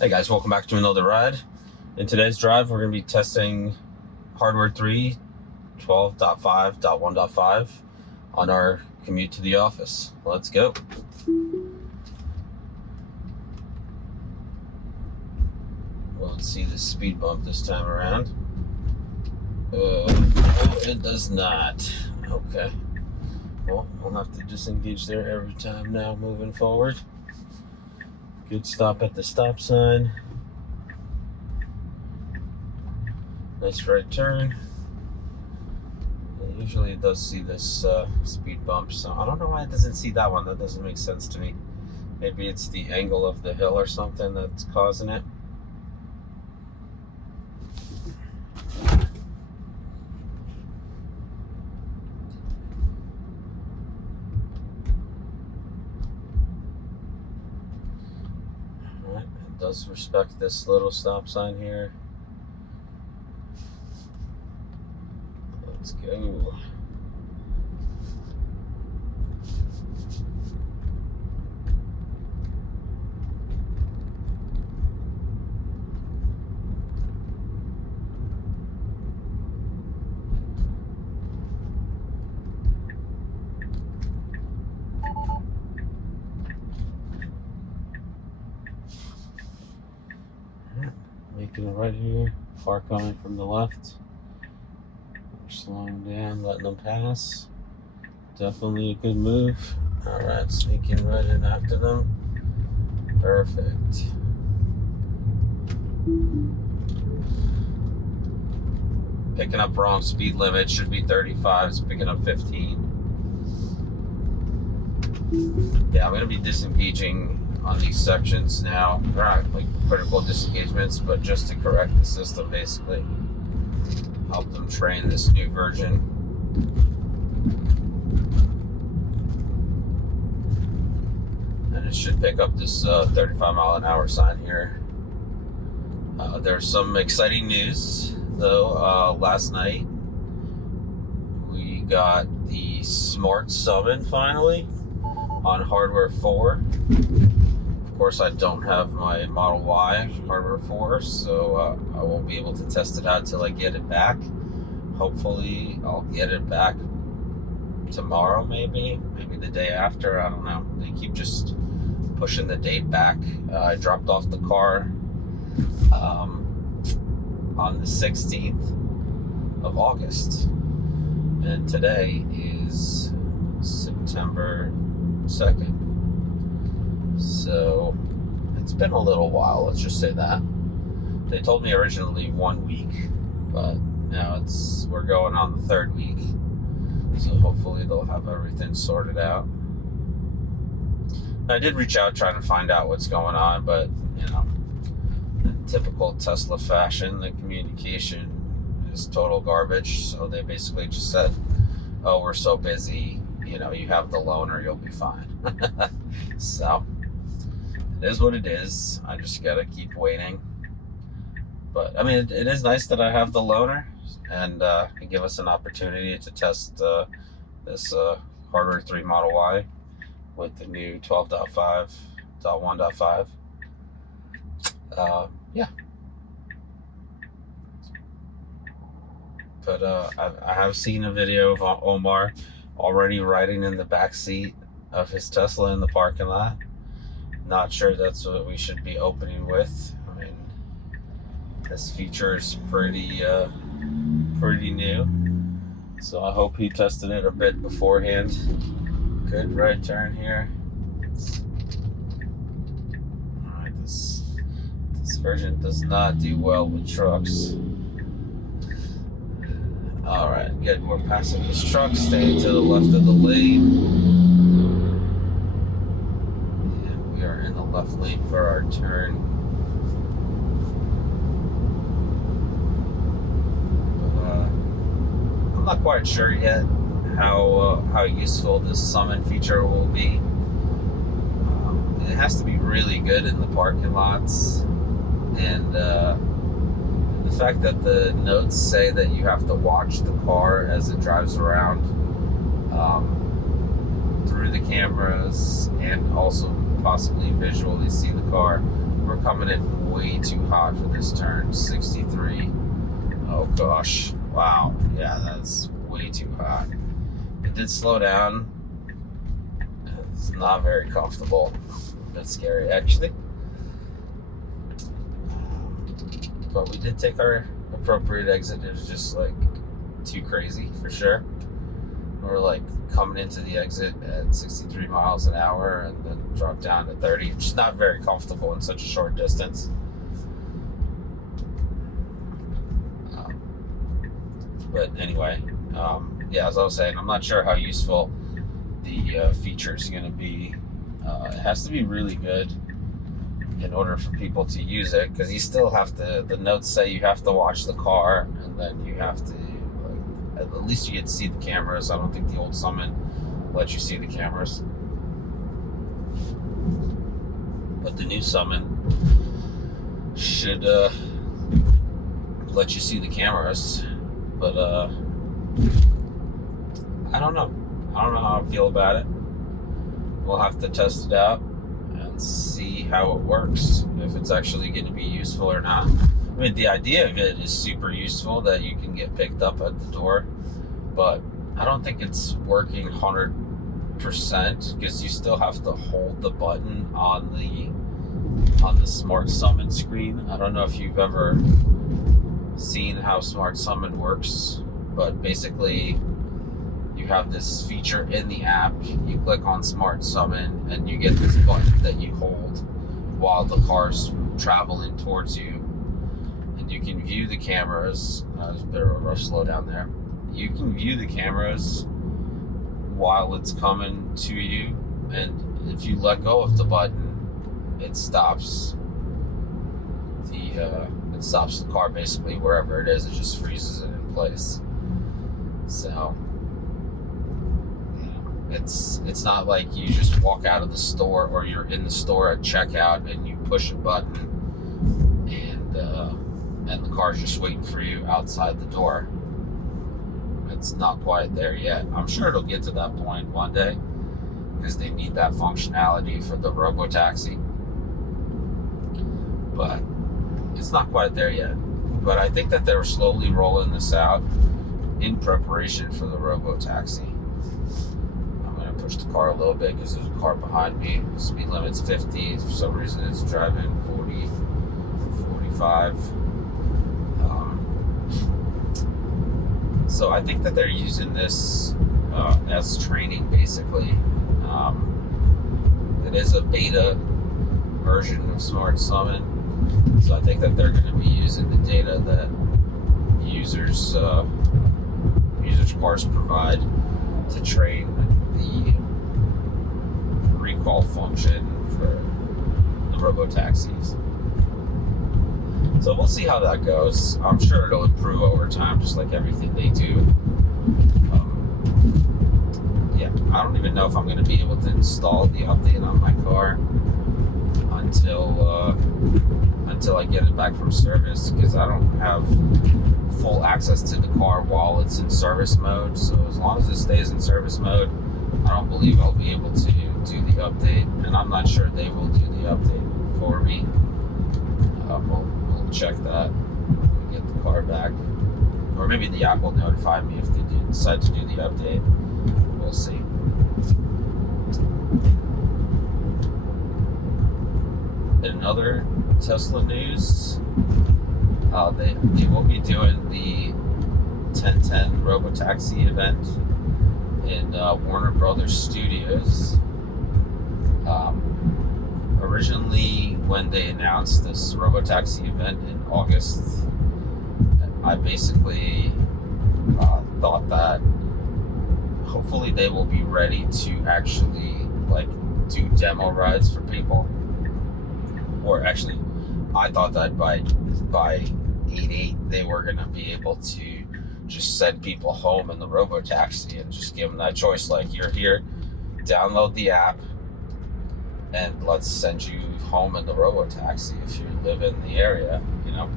Hey guys, welcome back to another ride. In today's drive, we're going to be testing hardware 3 12.5.1.5 on our commute to the office. Let's go. Well, let's see the speed bump this time around. It does not. Okay. Well, we'll have to disengage there every time now moving forward. Good stop at the stop sign. Nice right turn. And usually it does see this speed bump, so I don't know why it doesn't see that one. That doesn't make sense to me. Maybe it's the angle of the hill or something that's causing it. Alright, it does respect this little stop sign here. Let's go. Making it right here. Car coming from the left. Slowing down, letting them pass. Definitely a good move. Alright, sneaking right in after them. Perfect. Picking up wrong speed limit. Should be 35. It's picking up 15. Yeah, I'm going to be disengaging on these sections now. They're not like critical disengagements, but just to correct the system, basically. Help them train this new version. And it should pick up this 35 mile an hour sign here. There's some exciting news though. Last night we got the smart summon finally on hardware 4. Of course, I don't have my Model Y hardware 4, so I won't be able to test it out till I get it back. Hopefully, I'll get it back tomorrow, maybe the day after. I don't know. They keep just pushing the date back. I dropped off the car on the 16th of August, and today is September 2nd. So it's been a little while, let's just say that. They told me originally 1 week, but now we're going on the 3rd week. So hopefully they'll have everything sorted out. I did reach out trying to find out what's going on, but you know, in typical Tesla fashion, the communication is total garbage. So they basically just said, oh, we're so busy, you know, you have the loaner, you'll be fine. So it is what it is. I just gotta keep waiting. But I mean, it is nice that I have the loaner, and can give us an opportunity to test this hardware 3 Model Y with the new 12.5.1.5. Yeah. But I have seen a video of Omar already riding in the back seat of his Tesla in the parking lot. Not sure that's what we should be opening with. I mean, this feature is pretty new, so I hope he tested it a bit beforehand. Good right turn here. Alright, this version does not do well with trucks. Alright, good. We're passing this truck, staying to the left of the lane. We are in the left lane for our turn. But, I'm not quite sure yet how useful this summon feature will be. It has to be really good in the parking lots, and the fact that the notes say that you have to watch the car as it drives around through the cameras, and also possibly visually see the car we're coming in way too hot for this turn. 63. Oh gosh. Wow. Yeah, that's way too hot. It did slow down. It's not very comfortable. A bit scary, actually. But we did take our appropriate exit. It was just like too crazy for sure. We're like coming into the exit at 63 miles an hour and then drop down to 30. It's just not very comfortable in such a short distance. But anyway, yeah, as I was saying, I'm not sure how useful the feature is going to be. It has to be really good in order for people to use it, because you still have to, the notes say you have to watch the car, and then you have to, like, at least you get to see the cameras. I don't think the old Summon lets you see the cameras. But the new Summon should let you see the cameras. But I don't know. I don't know how I feel about it. We'll have to test it out and see how it works, if it's actually going to be useful or not. I mean, the idea of it is super useful, that you can get picked up at the door, but I don't think it's working 100%, because you still have to hold the button on the Smart Summon screen. I don't know if you've ever seen how Smart Summon works, but basically you have this feature in the app. You click on Smart Summon and you get this button that you hold while the car's traveling towards you, and you can view the cameras. There's a bit of a rough slowdown there. You can view the cameras while it's coming to you, and if you let go of the button, it stops the car basically wherever it is. It just freezes it in place. So it's not like you just walk out of the store, or you're in the store at checkout and you push a button and the car's just waiting for you outside the door. It's not quite there yet. I'm sure it'll get to that point one day, because they need that functionality for the Robo taxi. But it's not quite there yet. But I think that they're slowly rolling this out in preparation for the Robo taxi. I'm going to push the car a little bit because there's a car behind me. Speed limit's 50. For some reason it's driving 40, 45. So I think that they're using this as training, basically. It is a beta version of Smart Summon. So I think that they're going to be using the data that users' cars provide to train the recall function for the Robo taxis. So we'll see how that goes. I'm sure it'll improve over time, just like everything they do. Yeah, I don't even know if I'm going to be able to install the update on my car until I get it back from service, because I don't have full access to the car while it's in service mode. So as long as it stays in service mode, I don't believe I'll be able to do the update, and I'm not sure they will do the update for me. We'll check that when we get the car back, or maybe the app will notify me if they decide to do the update. We'll see. In other Tesla news, they will be doing the 1010 Robotaxi event in Warner Brothers Studios. Originally, when they announced this Robotaxi event in August, I basically thought that hopefully they will be ready to actually like do demo rides for people. Or actually, I thought that by 8.8 they were going to be able to just send people home in the Robotaxi and just give them that choice. Like, you're here, download the app, and let's send you home in the Robotaxi if you live in the area, you know?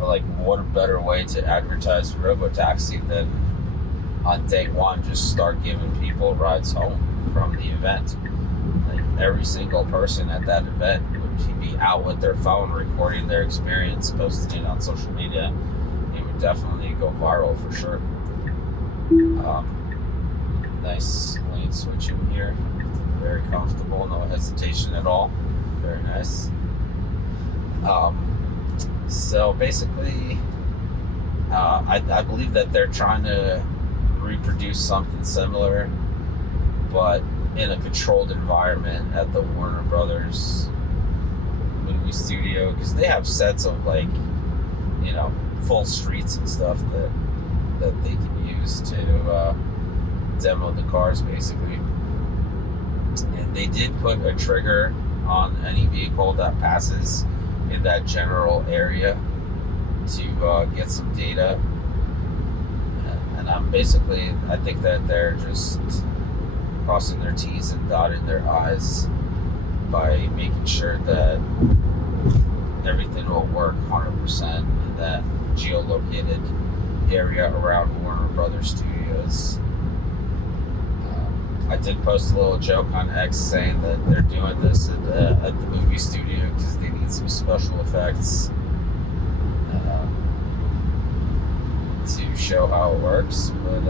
Like, what a better way to advertise Robotaxi than on day one just start giving people rides home from the event. Like, every single person at that event would to be out with their phone recording their experience, posting it on social media, it would definitely go viral for sure. Nice lane switching here. Very comfortable, no hesitation at all. Very nice. So basically, I believe that they're trying to reproduce something similar, but in a controlled environment at the Warner Brothers movie studio, because they have sets of full streets and stuff that they can use to demo the cars basically. And they did put a trigger on any vehicle that passes in that general area to get some data. And I think that they're just crossing their T's and dotting their I's by making sure that everything will work 100% in that geolocated area around Warner Brothers Studios. I did post a little joke on X saying that they're doing this at the movie studio because they need some special effects to show how it works, but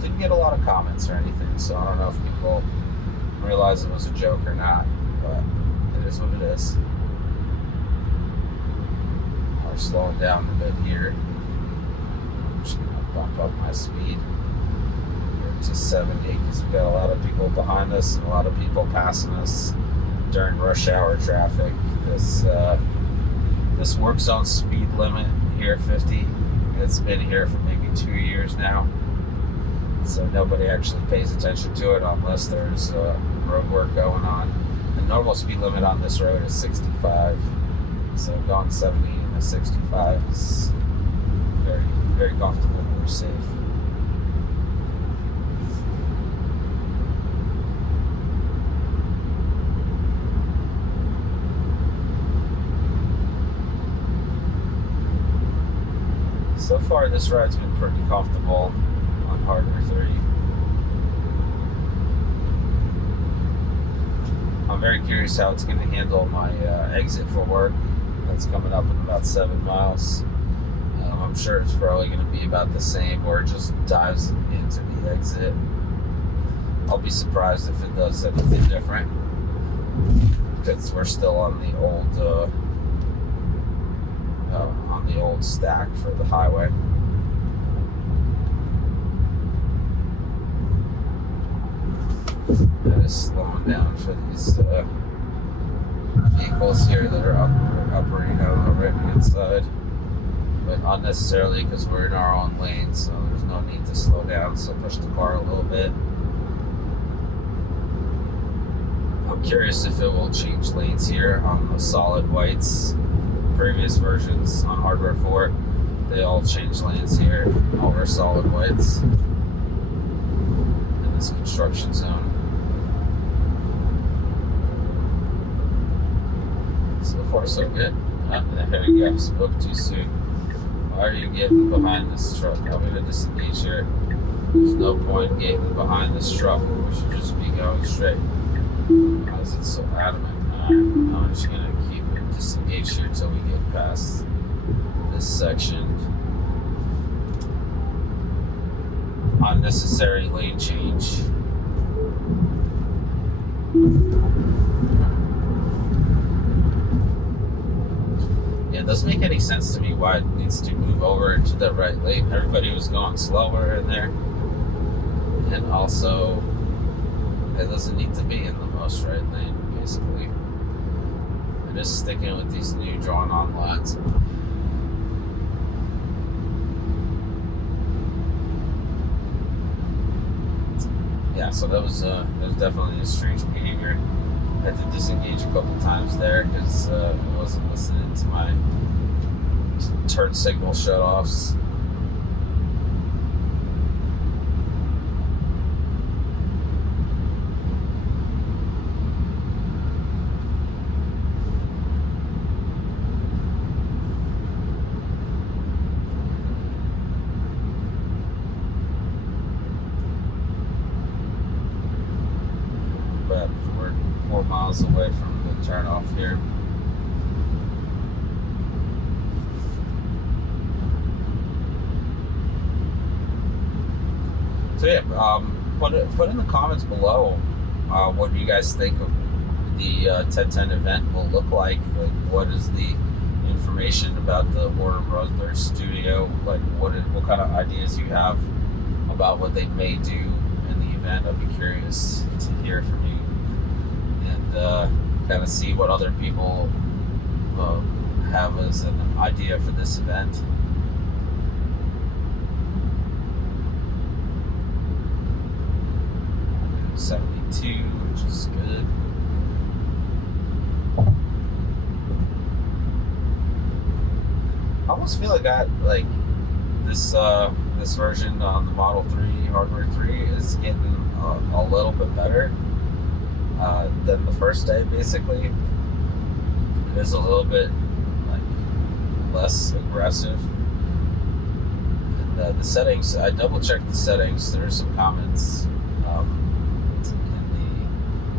didn't get a lot of comments or anything, so I don't know if people realize it was a joke or not, but it is what it is. We're slowing down a bit here. I'm just gonna bump up my speed here to 70 because we got a lot of people behind us and a lot of people passing us during rush hour traffic. This work zone speed limit here, 50, it's been here for maybe 2 years now, so nobody actually pays attention to it unless there's road work going on. The normal speed limit on this road is 65, so going 70 into 65 is very, very comfortable, very safe. So far, this ride's been pretty comfortable on Hardware 3. I'm very curious how it's going to handle my exit for work. That's coming up in about 7 miles. I'm sure it's probably going to be about the same, or it just dives into the exit. I'll be surprised if it does anything different, because we're still on the old stack for the highway. That is slowing down for these vehicles here that are operating on the right-hand side, but unnecessarily because we're in our own lane, so there's no need to slow down, so push the car a little bit. I'm curious if it will change lanes here on the solid whites. Previous versions on Hardware 4, they all change lanes here over solid whites in this construction zone. So far so good. There you go, spoke too soon. Why are you getting behind this truck? I'm going to disengage here. There's no point getting behind this truck. We should just be going straight. Why is it so adamant? I'm just going to keep it disengaged here until we get past this section. Unnecessary lane change. Yeah, it doesn't make any sense to me why it needs to move over into the right lane. Everybody was going slower in there. And also, it doesn't need to be in the most right lane, basically. I'm just sticking with these new drawn-on lines. Yeah, so that was definitely a strange behavior. I had to disengage a couple times there because I wasn't listening to my turn signal shutoffs. About 4 miles away from the turnoff here. So yeah, put in the comments below what you guys think of the 1010 event will look like. Like, what is the information about the Warner Brothers studio? Like, what kind of ideas you have about what they may do in the event? I'd be curious to hear from you and kind of see what other people have as an idea for this event. 72, which is good. I almost feel like this version on the Model 3 Hardware 3 is getting a little bit better than the first day. Basically, it is a little bit like less aggressive. And the settings, I double checked the settings. There are some comments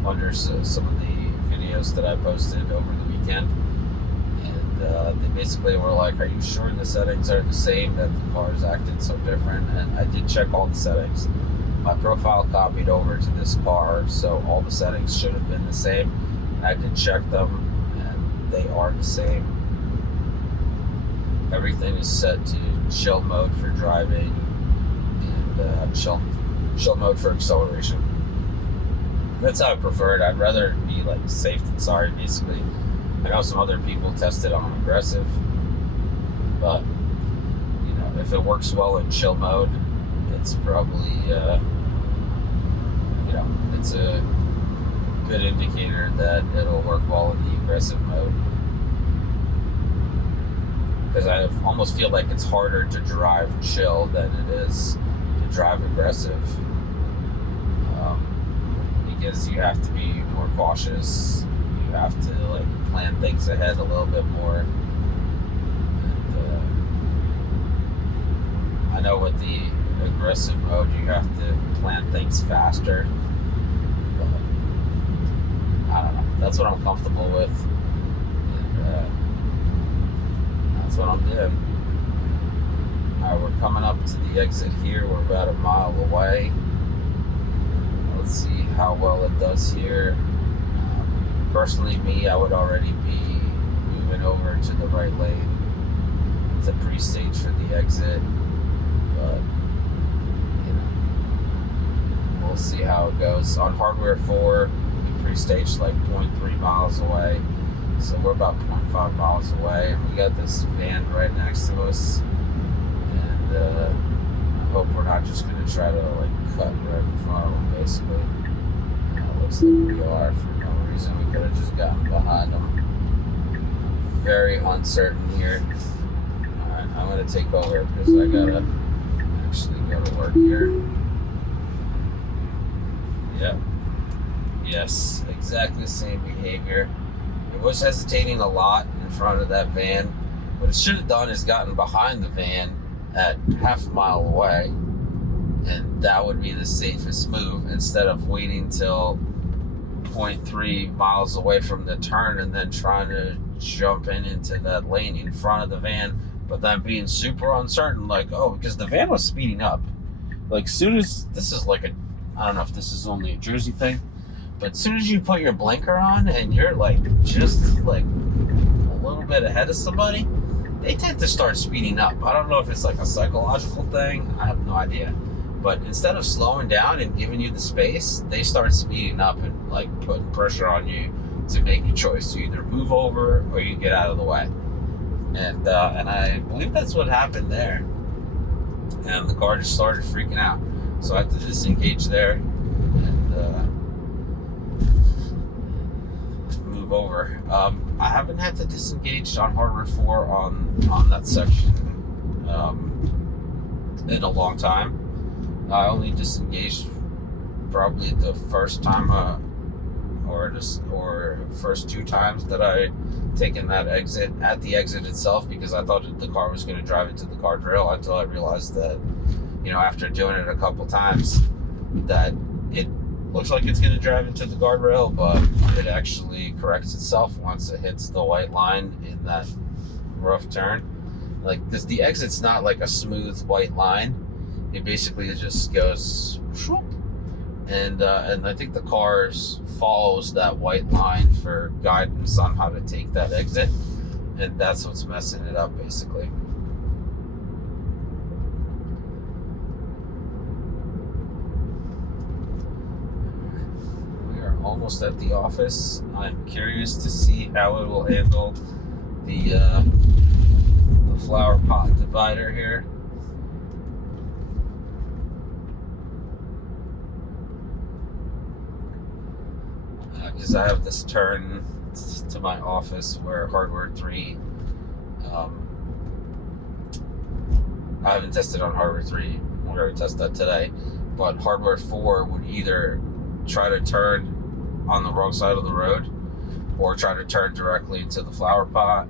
under some of the videos that I posted over the weekend, and they basically were like, are you sure the settings are the same, that the car is acting so different? And I did check all the settings. My profile copied over to this car, so all the settings should have been the same, and I did check them, and they are the same. Everything is set to chill mode for driving and chill mode for acceleration. That's how I prefer it. I'd rather be like safe than sorry, basically. I know some other people tested on aggressive, but you know, if it works well in chill mode, it's probably you know, it's a good indicator that it'll work well in the aggressive mode. Because I almost feel like it's harder to drive chill than it is to drive aggressive. Because you have to be more cautious. You have to like plan things ahead a little bit more. And I know with the aggressive mode, you have to plan things faster. But I don't know. That's what I'm comfortable with. And that's what I'm doing. Alright, we're coming up to the exit here. We're about a mile away. Let's see how well it does here. Personally, I would already be moving over to the right lane. It's a pre-stage for the exit, but you know, we'll see how it goes. On Hardware 4, we pre-staged like 0.3 miles away, so we're about 0.5 miles away, and we got this van right next to us, and I hope we're not just going to try to like cut right in front of them, basically. It looks like we are for no reason. We could have just gotten behind them. Very uncertain here. Alright, I'm going to take over because I got to actually go to work here. Yep. Yes, exactly the same behavior. It was hesitating a lot in front of that van. What it should have done is gotten behind the van at half a mile away, and that would be the safest move, instead of waiting till 0.3 miles away from the turn and then trying to jump into that lane in front of the van, but then being super uncertain, like, oh, because the van was speeding up. Like, soon as, this is like I don't know if this is only a Jersey thing, but as soon as you put your blinker on and you're like just like a little bit ahead of somebody, they tend to start speeding up. I don't know if it's like a psychological thing. I have no idea. But instead of slowing down and giving you the space, they start speeding up and like putting pressure on you to make a choice. You either move over or you get out of the way. And I believe that's what happened there. And the car just started freaking out. So I had to disengage there and move over. I haven't had to disengage on Hardware 4 on that section in a long time. I only disengaged probably the first time or first 2 times that I taken that exit at the exit itself, because I thought the car was going to drive into the guardrail, until I realized that, you know, after doing it a couple times, that looks like it's going to drive into the guardrail, but it actually corrects itself once it hits the white line in that rough turn. Like this, the exit's not like a smooth white line. It basically just goes whoop, and I think the car follows that white line for guidance on how to take that exit, and that's what's messing it up basically. We are almost at the office. I'm curious to see how it will handle the flower pot divider here. Because I have this turn to my office where Hardware 3, I haven't tested on Hardware 3, we're going to test that today, but Hardware 4 would either try to turn on the wrong side of the road, or try to turn directly into the flower pot,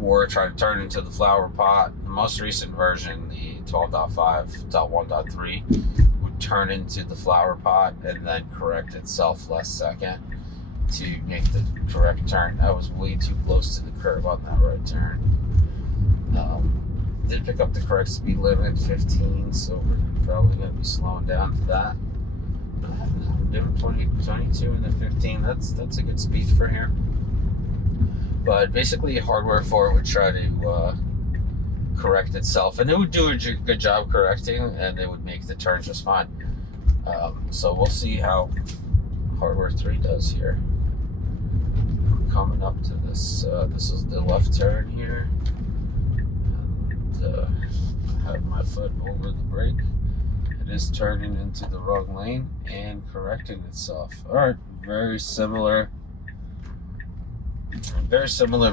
or try to turn into the flower pot. The most recent version, the 12.5.1.3, would turn into the flower pot and then correct itself last second to make the correct turn. I was way too close to the curb on that right turn. Did pick up the correct speed limit, 15, so we're probably going to be slowing down to that. We're doing 22 and the 15. That's a good speed for here. But basically, Hardware 4 would try to correct itself, and it would do a good job correcting, and it would make the turn just fine. So we'll see how Hardware 3 does here. Coming up to this, this is the left turn here, and I have my foot over the brake. It is turning into the wrong lane and correcting itself. All right, very similar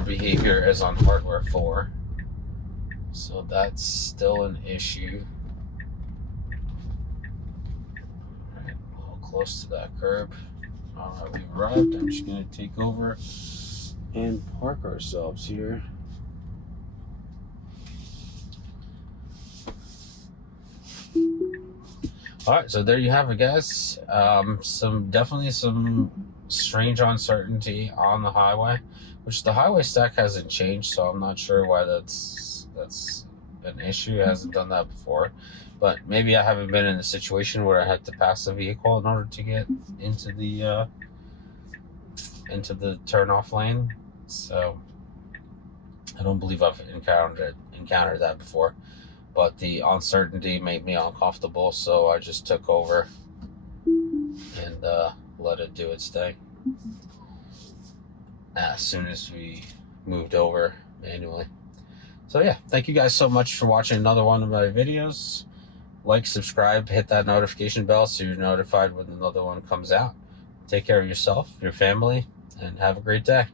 behavior as on Hardware 4, so that's still an issue. All right, a little close to that curb. All right, we arrived. I'm just going to take over and park ourselves here. All right, so there you have it, guys. Definitely some strange uncertainty on the highway, which the highway stack hasn't changed, so I'm not sure why that's an issue. It hasn't done that before, but maybe I haven't been in a situation where I had to pass a vehicle in order to get into the turn-off lane. So I don't believe I've encountered that before. But the uncertainty made me uncomfortable, so I just took over and let it do its thing. As soon as we moved over manually. So yeah, thank you guys so much for watching another one of my videos. Like, subscribe, hit that notification bell so you're notified when another one comes out. Take care of yourself, your family, and have a great day.